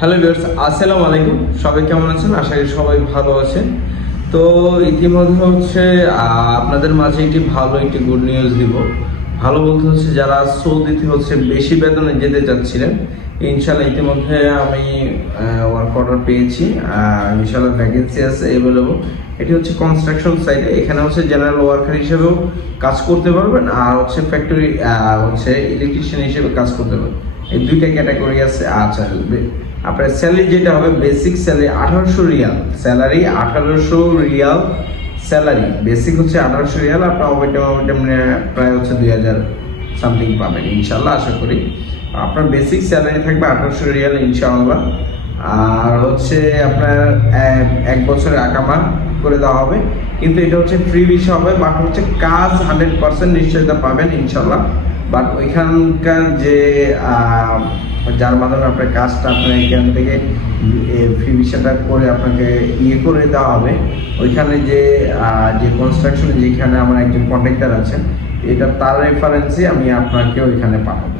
Hello viewers, আসসালামু আলাইকুম। সবাই কেমন আছেন? আশা করি সবাই ভালো আছেন। তো ইতিমধ্যে হচ্ছে আপনাদের মাঝে একটি ভালো একটি গুড নিউজ দিব। ভালো বলতে হচ্ছে, যারা সৌদিতে হচ্ছে বেশি বেতনে যেতে চাচ্ছিলেন ইনশাল্লাহ ইতিমধ্যে আমি ওয়ার্ক অর্ডার পেয়েছি। ইনশাল্লাহ ভ্যাকেন্সি আছে অ্যাভেলেবল এটি হচ্ছে কনস্ট্রাকশন সাইটে এখানে হচ্ছে জেনারেল ওয়ার্কার হিসেবেও কাজ করতে পারবেন আর হচ্ছে ফ্যাক্টরি হচ্ছে ইলেকট্রিশিয়ান হিসেবে কাজ করতে পারবেন। এই দুইটা ক্যাটাগরি আছে আচ্ছা আপনার স্যালারি যেটা হবে বেসিক স্যালারি আঠারোশো রিয়াল। স্যালারি আঠারোশো রিয়াল স্যালারি। বেসিক হচ্ছে আঠারোশো রিয়াল, আপনার ওভারটাইম ওভারটাইম প্রায় হচ্ছে দুই হাজার সামথিং পাবেন, ইনশাল্লাহ আশা করি। আপনার বেসিক স্যালারি থাকবে আঠারোশো রিয়াল ইনশাআল্লাহ আর হচ্ছে আপনার এক- এক বছরের আকামা করে দেওয়া হবে। কিন্তু এটা হচ্ছে ফ্রি বিষয় হবে বাট হচ্ছে কাজ হান্ড্রেড পার্সেন্ট নিশ্চয়তা পাবেন, ইনশাল্লাহ। বাট ওইখানকার যে যার মাধ্যমে আপনার কাজটা আপনার এখান থেকে ফ্রি বিষয়টা করে আপনাকে ইয়ে করে দেওয়া হবে, ওইখানে যে যে কনস্ট্রাকশন যেখানে আমার একজন কন্ট্রাক্টর আছেন, এটা তার রেফারেন্সে আমি আপনাকে ওইখানে পাঠাবো।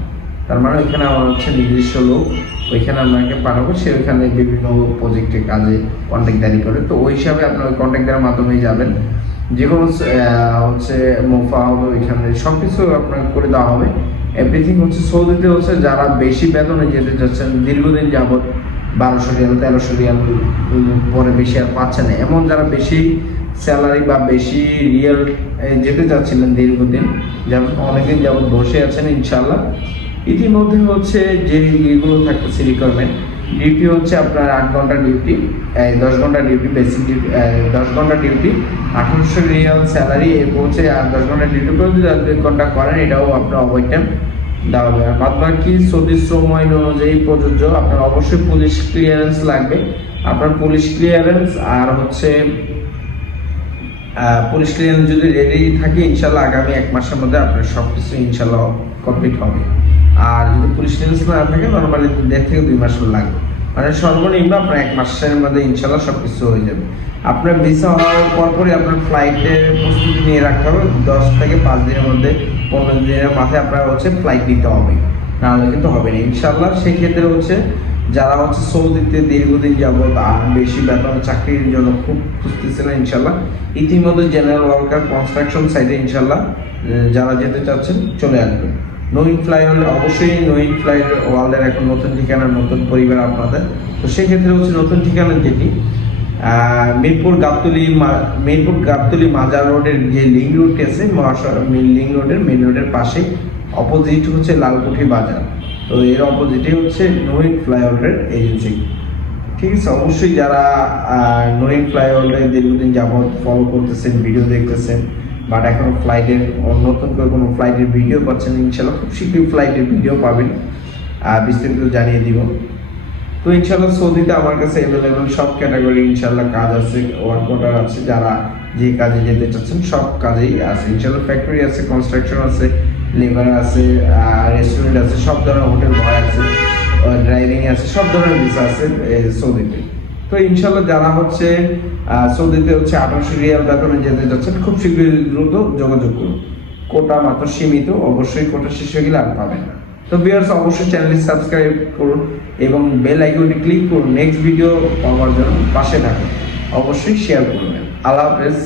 তার মানে ওইখানে আমার হচ্ছে নিজস্ব লোক, ওইখানে আপনাকে পাঠাবো, সে ওইখানে বিভিন্ন প্রজেক্টের কাজে কন্ট্যাক্টদারি করে। তো ওই হিসাবে আপনার ওই কন্ট্যাক্টদারের মাধ্যমেই যাবেন। যে কোনো হচ্ছে মোফা হবে, ওইখানে সব কিছু আপনার করে দেওয়া হবে। এভরিথিং হচ্ছে সৌদিতে হচ্ছে যারা বেশি বেতনে যেতে চাচ্ছেন, দীর্ঘদিন যাবৎ বারোশো রিয়াল, তেরোশো রিয়াল পরে বেশি আর পাচ্ছে না। এমন যারা বেশি স্যালারি বা বেশি রিয়েল যেতে চাচ্ছিলেন দীর্ঘদিন, যেমন অনেকদিন যাবত বসে আছেন ইনশাল্লাহ ইতিমধ্যে হচ্ছে যে ইয়েগুলো থাকতেছে রিকোয়ারমেন্ট ডিউটি হচ্ছে আপনার আট ঘণ্টা ডিউটি দশ ঘণ্টা ডিউটি বেসিক ডিউটি দশ ঘণ্টা ডিউটি আঠারোশো রিয়াল স্যালারি এরপর হচ্ছে আর দশ ঘণ্টা ডিউটি করে যদি দুই ঘণ্টা করেন, এটাও আপনার ওভার টাইম দেওয়া হবে। আর বাদ বাকি সৌদি শ্রম আইন অনুযায়ী প্রযোজ্য, আপনার অবশ্যই পুলিশ ক্লিয়ারেন্স লাগবে। আপনার পুলিশ ক্লিয়ারেন্স আর হচ্ছে পুলিশ ক্লিয়ারেন্স যদি রেডি থাকে, ইনশাল্লাহ আগামী এক মাসের মধ্যে আপনার সব কিছু ইনশাল্লাহ কমপ্লিট হবে। আর যদি পুলিশ ক্লিয়ারেন্স না থাকে নর্মালি দেড় থেকে দুই মাস লাগবে। মানে সর্বনিম্ন আপনার এক মাসের মধ্যে ইনশাল্লাহ সব কিছু হয়ে যাবে। আপনার ভিসা হওয়ার পরপরই আপনার ফ্লাইটের প্রস্তুতি নিয়ে রাখতে হবে। দশ থেকে পাঁচ দিনের মধ্যে, পনেরো দিনের মাথায় আপনার হচ্ছে ফ্লাইট নিতে হবে। নাহলে কিন্তু হবে না। ইনশাল্লাহ সেক্ষেত্রে হচ্ছে যারা হচ্ছে সৌদিতে দীর্ঘদিন যাবত আর বেশি বেতন চাকরির জন্য খুব খুঁজতেছিলেন ইনশাল্লাহ, ইতিমধ্যে জেনারেল ওয়ার্কার কনস্ট্রাকশন সাইডে ইনশাল্লাহ যারা যেতে চাচ্ছেন চলে আসবেন। নোইন ফ্লাইওয়াল অবশ্যই নোইন ফ্লাই ওয়ার্ল্ডের এখন নতুন ঠিকানা নতুন পরিবার আপনাদের। তো সেক্ষেত্রে হচ্ছে নতুন ঠিকানা যেটি মিরপুর গাবতলি মিরপুর গাবতলি মাজার রোডের যে লিং রোডটি আছে লিং রোডের মেন রোডের পাশে অপোজিট হচ্ছে লালকুঠি বাজার। তো এর অপোজিটে হচ্ছে নোইন ফ্লাইওভারের এজেন্সি ঠিক আছে, অবশ্যই যারা নোইন ফ্লাইওভারে দীর্ঘদিন যাবৎ ফলো করতেছেন ভিডিও দেখতেছেন বাট এখন ফ্লাইটের নতুন করে কোনো ফ্লাইটের ভিডিও পাচ্ছেন, ইনশাল্লাহ খুব শীঘ্রই ফ্লাইটের ভিডিও পাবেন। বিস্তারিত জানিয়ে দিব। তো ইনশাল্লাহ সৌদিতে আমার কাছে অ্যাভেলেবেল সব ক্যাটাগরি ইনশাল্লাহ কাজ আছে ওয়ার্ক অর্ডার আছে, যারা যে কাজে যেতে চাচ্ছেন, সব কাজেই আছে। ইনশাল্লাহ ফ্যাক্টরি আছে কনস্ট্রাকশন আছে লেবার আছে রেস্টুরেন্ট আছে, সব ধরনের হোটেল বয় আছে ড্রাইভিং আছে, সব ধরনের ভিসা আছে সৌদিতে। তো ইনশাল্লাহ যারা হচ্ছে সৌদিতে হচ্ছে আঠারোশো রিয়াল বেতনে যেতে যাচ্ছেন। খুব শীঘ্রই দ্রুত যোগাযোগ করুন। কোটা মাত্র সীমিত, অবশ্যই কোটা শেষ হয়ে গেলে আর পাবেন না। তো বিয়ার্স অবশ্যই চ্যানেলটি সাবস্ক্রাইব করুন এবং বেল আইকনটি ক্লিক করুন। নেক্সট ভিডিও পাওয়ার জন্য পাশে থাকুন। অবশ্যই শেয়ার করবেন। আল্লাহ হাফেজ।